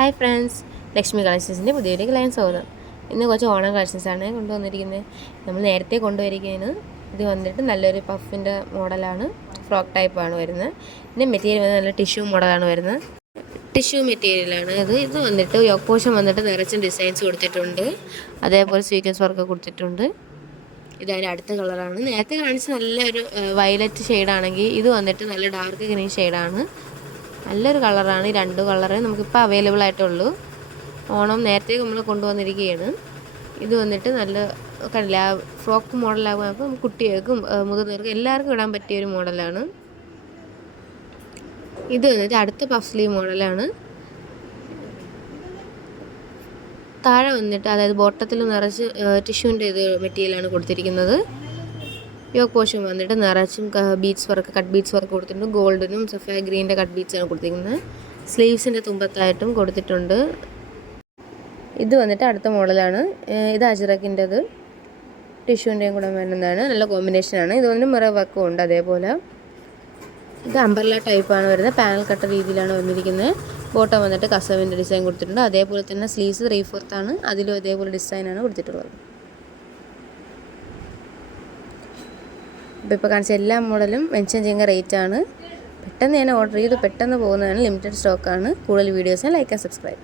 Hi friends, Lakshmi കളക്ഷൻസിൻ്റെ പുതിയ വീഡിയോയിലേക്ക് സ്വാഗതം. ഇന്ന് കുറച്ച് ഓണം കളക്ഷൻസാണ് കൊണ്ടുവന്നിരിക്കുന്നത്. നമ്മൾ നേരത്തെ കൊണ്ടുവരികയാണ്. ഇത് വന്നിട്ട് നല്ലൊരു പഫിൻ്റെ മോഡലാണ്, ഫ്രോക്ക് ടൈപ്പാണ് വരുന്നത്. പിന്നെ മെറ്റീരിയൽ വന്ന് നല്ല ടിഷ്യൂ മോഡലാണ് വരുന്നത്. ടിഷ്യൂ മെറ്റീരിയലാണ് ഇത് വന്നിട്ട് യോക്ക് പോർഷൻ വന്നിട്ട് നിറച്ചും ഡിസൈൻസ് കൊടുത്തിട്ടുണ്ട്. അതേപോലെ സ്വീക്വൻസ് വർക്ക് കൊടുത്തിട്ടുണ്ട്. ഇതതിൻ്റെ അടുത്ത കളറാണ്. നേരത്തെ കാണിച്ച നല്ലൊരു വയലറ്റ് ഷെയ്ഡാണെങ്കിൽ ഇത് വന്നിട്ട് നല്ല ഡാർക്ക് ഗ്രീൻ ഷെയ്ഡാണ്. നല്ലൊരു കളറാണ്. ഈ രണ്ട് കളറേ നമുക്കിപ്പോൾ അവൈലബിൾ ആയിട്ടുള്ളൂ. ഓണം നേരത്തെ നമ്മൾ കൊണ്ടുവന്നിരിക്കുകയാണ്. ഇത് വന്നിട്ട് നല്ല കണ്ടില്ല, ഫ്രോക്ക് മോഡലാകുമ്പോൾ നമുക്ക് കുട്ടികൾക്കും മുതിർന്നവർക്കും എല്ലാവർക്കും ഇടാൻ പറ്റിയൊരു മോഡലാണ്. ഇത് വന്നിട്ട് അടുത്ത പഫ് സ്ലീവ് മോഡലാണ്. താഴെ വന്നിട്ട് അതായത് ബോട്ടത്തിൽ നിറച്ച് ടിഷ്യൂവിൻ്റെ ഇത് മെറ്റീരിയലാണ് കൊടുത്തിരിക്കുന്നത്. യോക്ക് പോർഷൻ വന്നിട്ട് നിറച്ചും beads work, cut beads work കൊടുത്തിട്ടുണ്ട്. ഗോൾഡിനും സഫയർ ഗ്രീൻ്റെ കട്ട് ബീഡ്സാണ് കൊടുത്തിരിക്കുന്നത്. സ്ലീവ്സിൻ്റെ തുമ്പത്തായിട്ടും കൊടുത്തിട്ടുണ്ട്. ഇത് വന്നിട്ട് അടുത്ത മോഡലാണ്. ഇത് അജ്രക്കിൻ്റെത് ടിഷ്യൂൻ്റെയും കൂടെ വരുന്നതാണ്. നല്ല കോമ്പിനേഷനാണ്. ഇത് വന്നിട്ട് മിറർ വർക്കും ഉണ്ട്. അതേപോലെ ഇത് അംബ്രല്ല ടൈപ്പാണ് വരുന്നത്. പാനൽ കട്ട രീതിയിലാണ് വന്നിരിക്കുന്നത്. ബോട്ടം വന്നിട്ട് കസവിൻ്റെ ഡിസൈൻ കൊടുത്തിട്ടുണ്ട്. അതേപോലെ തന്നെ സ്ലീവ്സ് 3/4 ആണ്. അതിലും അതേപോലെ ഡിസൈനാണ് കൊടുത്തിട്ടുള്ളത്. ഇപ്പോൾ കാണിച്ച എല്ലാ മോഡലും മെൻഷൻ ചെയ്യുന്ന റേറ്റാണ്. പെട്ടെന്ന് തന്നെ ഓർഡർ ചെയ്ത് പെട്ടെന്ന് പോകുന്നതാണ്. ലിമിറ്റഡ് സ്റ്റോക്കാണ്. കൂടുതൽ വീഡിയോസിന് ലൈക്ക് ആൻഡ് സബ്സ്ക്രൈബ്.